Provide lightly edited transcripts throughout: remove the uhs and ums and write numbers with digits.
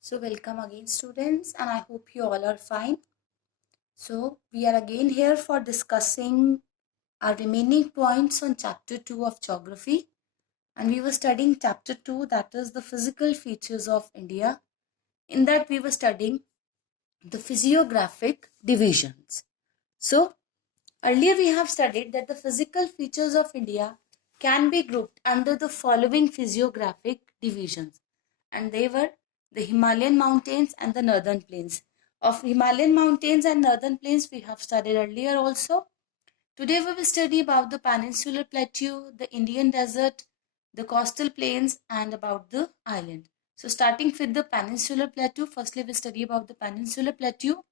So welcome again students, and I hope you all are fine. So we are again here for discussing our remaining points on chapter 2 of geography, and we were studying chapter 2, that is the physical features of India. In that we were studying the physiographic divisions. So earlier we have studied that the physical features of India can be grouped under the following physiographic divisions, and they were the Himalayan mountains and the northern plains. Of Himalayan mountains and northern plains we have studied earlier also. Today we will study about the peninsular plateau, the Indian desert, the coastal plains, and about the island. So starting with the peninsular plateau, firstly we study about the peninsular plateau.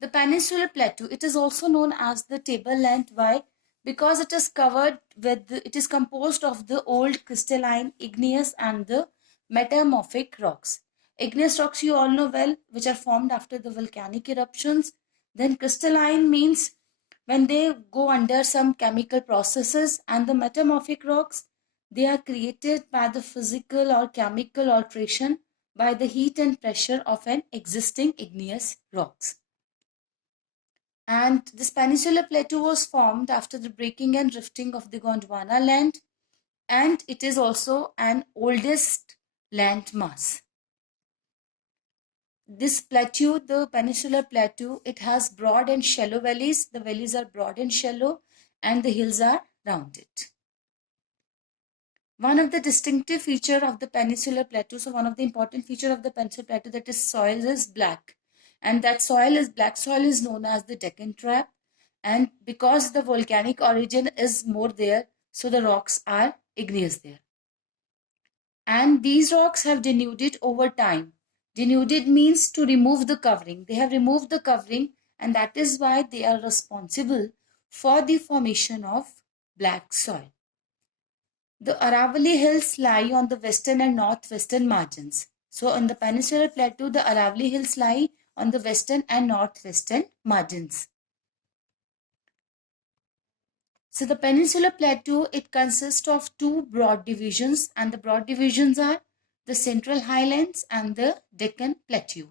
The peninsular plateau, it is also known as the tableland. Why? Because it is covered with, it is composed of the old crystalline, igneous and the metamorphic rocks. Igneous rocks you all know well, which are formed after the volcanic eruptions. Then crystalline means when they go under some chemical processes, and the metamorphic rocks, they are created by the physical or chemical alteration by the heat and pressure of an existing igneous rocks. And this peninsular plateau was formed after the breaking and rifting of the Gondwana land, and it is also an oldest land mass. This plateau, the peninsular plateau, it has broad and shallow valleys. The valleys are broad and shallow, and the hills are rounded. One of the distinctive feature of the peninsular plateau, so one of the important feature of the peninsular plateau, that is soil is black, and that soil is black soil is known as the Deccan Trap. And because the volcanic origin is more there, so the rocks are igneous there. And these rocks have denuded over time. Denuded means to remove the covering. They have removed the covering, and that is why they are responsible for the formation of black soil. The Aravalli Hills lie on the western and northwestern margins. So on the peninsular plateau, the Aravalli Hills lie on the western and northwestern margins. So the peninsular plateau, it consists of two broad divisions, and the broad divisions are the Central Highlands and the Deccan Plateau.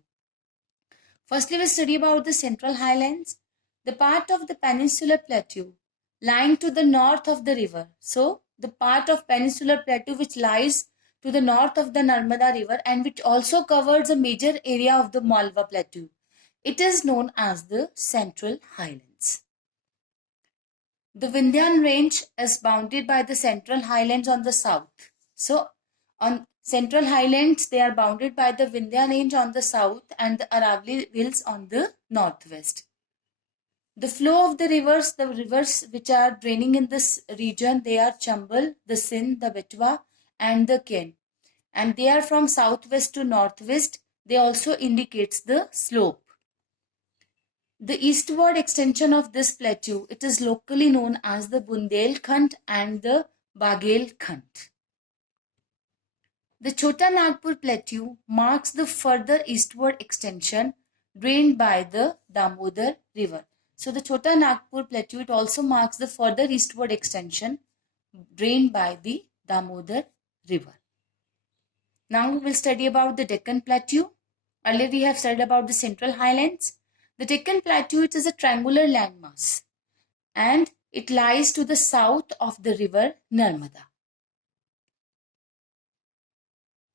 Firstly, we study about the Central Highlands, the part of the peninsular plateau lying to the north of the river. So the part of peninsular plateau which lies to the north of the Narmada river and which also covers a major area of the Malwa plateau. It is known as the Central Highlands. The Vindhyan range is bounded by the Central Highlands on the south. So, on Central Highlands, they are bounded by the Vindhyan range on the south and the Aravalli Hills on the northwest. The flow of the rivers which are draining in this region, they are Chambal, the Sindh, the Betwa, and the Ken. And they are from southwest to northwest. They also indicates the slope. The eastward extension of this plateau, it is locally known as the Bundelkhand and the Baghelkhand. The Chota Nagpur plateau marks the further eastward extension drained by the Damodar river. So the Chota Nagpur plateau, it also marks the further eastward extension drained by the Damodar river. Now we will study about the Deccan Plateau. Earlier we have studied about the Central Highlands. The Deccan Plateau, it is a triangular landmass and it lies to the south of the river Narmada.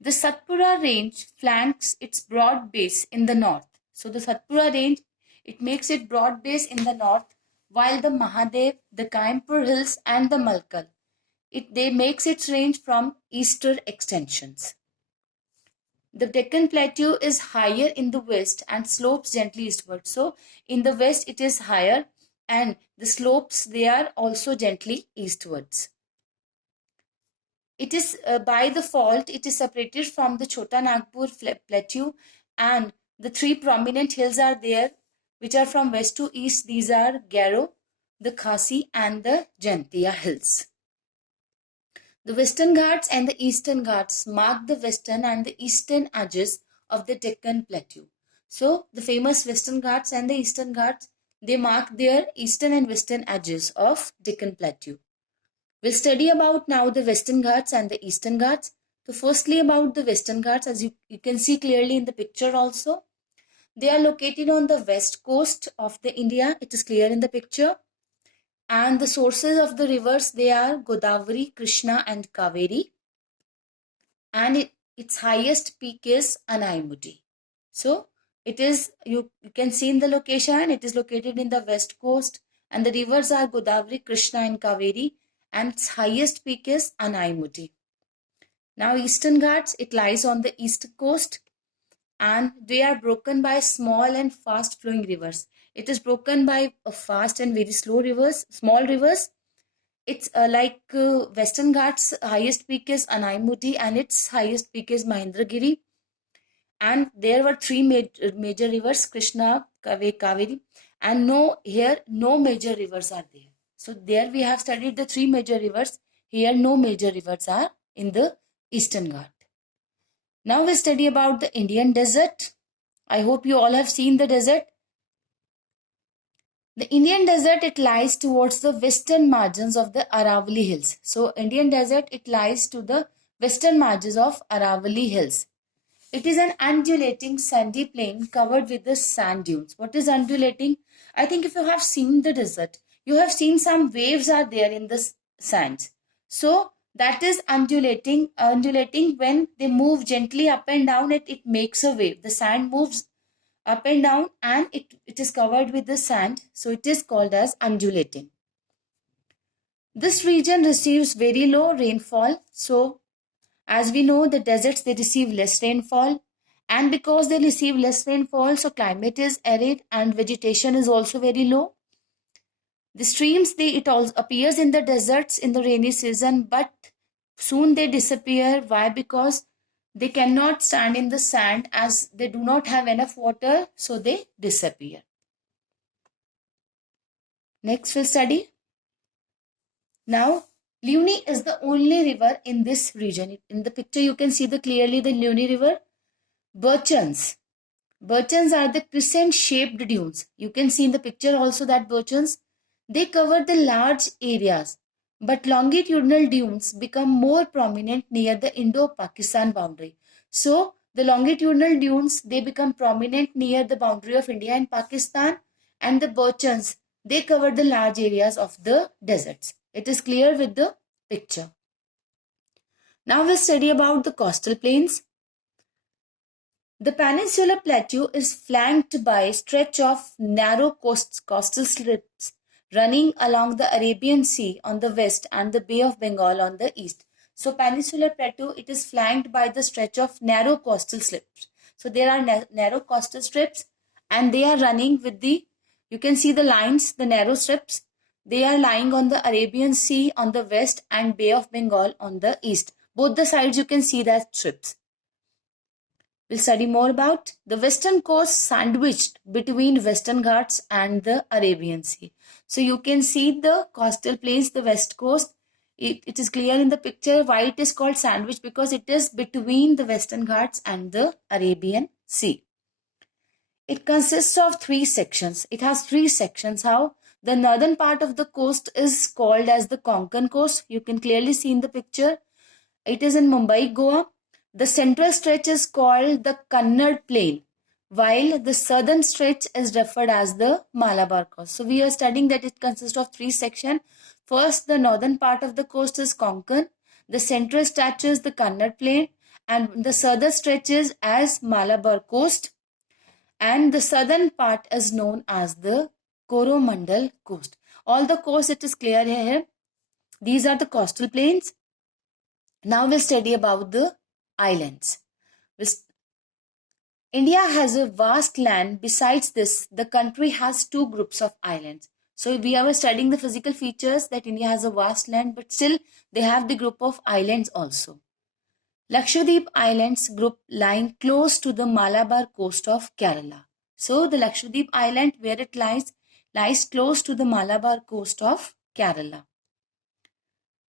The Satpura range flanks its broad base in the north. So the Satpura range, it makes it broad base in the north, while the Mahadev, the Kaimpur hills and the Malkal, they makes its range from eastern extensions. The Deccan Plateau is higher in the west and slopes gently eastward. So in the west it is higher and the slopes, they are also gently eastwards. It is by the fault, it is separated from the Chota Nagpur Plateau, and the three prominent hills are there which are from west to east. These are Garo, the Khasi and the Jantia hills. The Western Ghats and the Eastern Ghats mark the western and the eastern edges of the Deccan Plateau. So, the famous Western Ghats and the Eastern Ghats, they mark their eastern and western edges of Deccan Plateau. We'll study about now the Western Ghats and the Eastern Ghats. So firstly about the Western Ghats, as you can see clearly in the picture also. They are located on the west coast of the India. It is clear in the picture. And the sources of the rivers, they are Godavari, Krishna and Kaveri. And its highest peak is Anaimudi. So it is, you can see in the location, it is located in the west coast, and the rivers are Godavari, Krishna and Kaveri, and its highest peak is Anaimudi. Now Eastern Ghats, it lies on the east coast, and they are broken by small and fast flowing rivers. It is broken by fast and very slow rivers, small rivers. It's Western Ghats highest peak is Anaimudi and its highest peak is Mahendragiri. And there were three major rivers, Krishna, Kaveri, and no major rivers are there. So there we have studied the three major rivers. Here no major rivers are in the Eastern Ghat. Now we study about the Indian desert. I hope you all have seen the desert. The Indian desert, it lies towards the western margins of the Aravalli Hills. So Indian desert, it lies to the western margins of Aravalli Hills. It is an undulating sandy plain covered with the sand dunes. What is undulating? I think if you have seen the desert, you have seen some waves are there in the sands. So that is undulating. Undulating, when they move gently up and down, it makes a wave. The sand moves up and down and it is covered with the sand. So it is called as undulating. This region receives very low rainfall. So as we know, the deserts, they receive less rainfall. And because they receive less rainfall, so climate is arid and vegetation is also very low. The streams, it all appears in the deserts in the rainy season, but soon they disappear. Why? Because they cannot stand in the sand as they do not have enough water, so they disappear. Next we'll study. Now, Luni is the only river in this region. In the picture, you can see clearly the Luni river. Birchens. Birchens are the crescent-shaped dunes. You can see in the picture also that birchens, they cover the large areas, but longitudinal dunes become more prominent near the Indo-Pakistan boundary. So, the longitudinal dunes, they become prominent near the boundary of India and Pakistan, and the birchens, they cover the large areas of the deserts. It is clear with the picture. Now we'll study about the coastal plains. The Peninsular Plateau is flanked by a stretch of narrow coastal slips running along the Arabian Sea on the west and the Bay of Bengal on the east. So Peninsular Plateau, it is flanked by the stretch of narrow coastal slips. So there are narrow coastal strips and they are running with you can see the lines, the narrow strips. They are lying on the Arabian Sea on the west and Bay of Bengal on the east. Both the sides you can see that strips. We'll study more about the western coast sandwiched between Western Ghats and the Arabian Sea. So you can see the coastal plains, the west coast. It is clear in the picture why it is called sandwich, because it is between the Western Ghats and the Arabian Sea. It consists of three sections. It has three sections. How? The northern part of the coast is called as the Konkan coast. You can clearly see in the picture. It is in Mumbai, Goa. The central stretch is called the Kannad Plain, while the southern stretch is referred as the Malabar coast. So we are studying that it consists of three sections. First, the northern part of the coast is Konkan. The central stretch is the Kannad Plain, and the southern stretch is as Malabar coast. And the southern part is known as the Coromandel coast. All the coast, it is clear here. These are the coastal plains. Now we'll study about the islands. India has a vast land. Besides this, the country has two groups of islands. So we are studying the physical features that India has a vast land, but still they have the group of islands also. Lakshadweep Islands group lying close to the Malabar coast of Kerala. So the Lakshadweep Island, where it lies close to the Malabar coast of Kerala.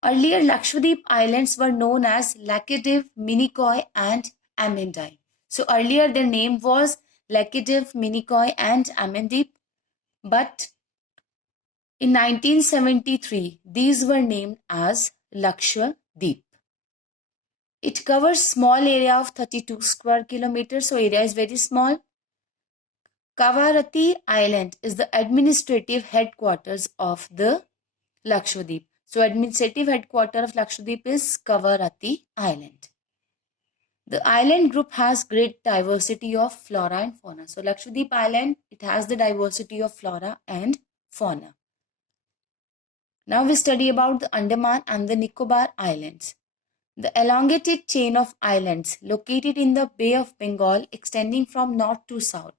Earlier, Lakshadweep Islands were known as Laccadive, Minicoy and Amenday. So earlier their name was Laccadive, Minicoy and Amenday, but in 1973 these were named as Lakshadweep. It covers small area of 32 square kilometers, so area is very small. Kavarati Island is the administrative headquarters of the Lakshadweep. So administrative headquarters of Lakshadweep is Kavarati Island. The island group has great diversity of flora and fauna. So Lakshadweep Island, it has the diversity of flora and fauna. Now we study about the Andaman and the Nicobar Islands. The elongated chain of islands located in the Bay of Bengal extending from north to south.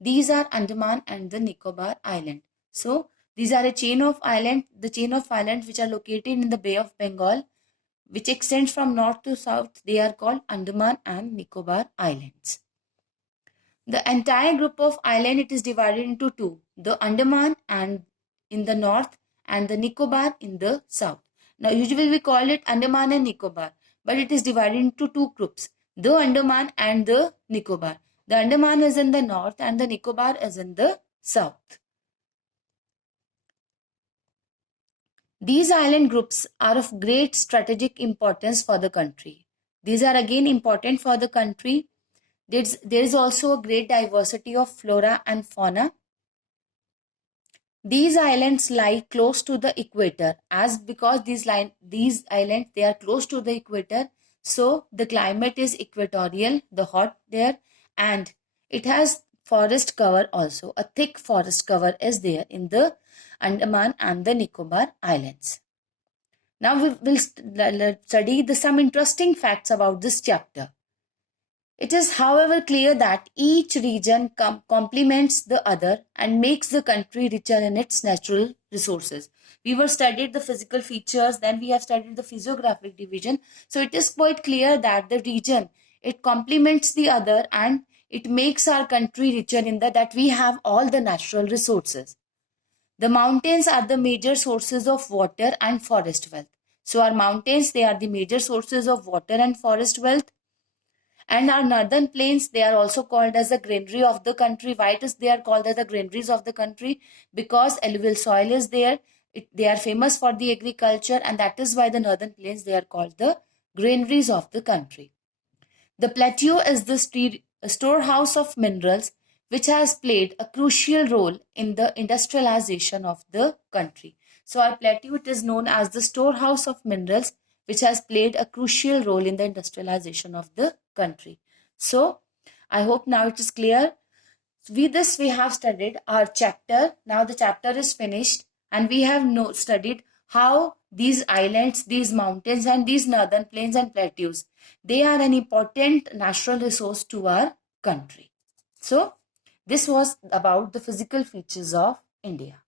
These are Andaman and the Nicobar Island. So these are a chain of islands, the chain of islands which are located in the Bay of Bengal, which extends from north to south. They are called Andaman and Nicobar Islands. The entire group of island, it is divided into two, the Andaman and in the north and the Nicobar in the south. Now usually we call it Andaman and Nicobar, but it is divided into two groups, the Andaman and the Nicobar. The Andaman is in the north and the Nicobar is in the south. These island groups are of great strategic importance for the country. These are again important for the country. There is also a great diversity of flora and fauna. These islands lie close to the equator, as because these islands, they are close to the equator, so the climate is equatorial, the hot there, and it has forest cover also. A thick forest cover is there in the Andaman and the Nicobar Islands. Now we will study some interesting facts about this chapter. It is, however, clear that each region complements the other and makes the country richer in its natural resources. We were studied the physical features, then we have studied the physiographic division. So it is quite clear that the region, it complements the other and it makes our country richer in that we have all the natural resources. The mountains are the major sources of water and forest wealth. So our mountains, they are the major sources of water and forest wealth. And our northern plains, they are also called as the granary of the country. Why they are called as the granaries of the country? Because alluvial soil is there. They are famous for the agriculture, and that is why the northern plains, they are called the granaries of the country. The plateau is the storehouse of minerals, which has played a crucial role in the industrialization of the country. So our plateau, it is known as the storehouse of minerals, which has played a crucial role in the industrialization of the country. So I hope now it is clear. With this, we have studied our chapter. Now the chapter is finished, and we have studied how these islands, these mountains, and these northern plains and plateaus, they are an important natural resource to our country. So this was about the physical features of India.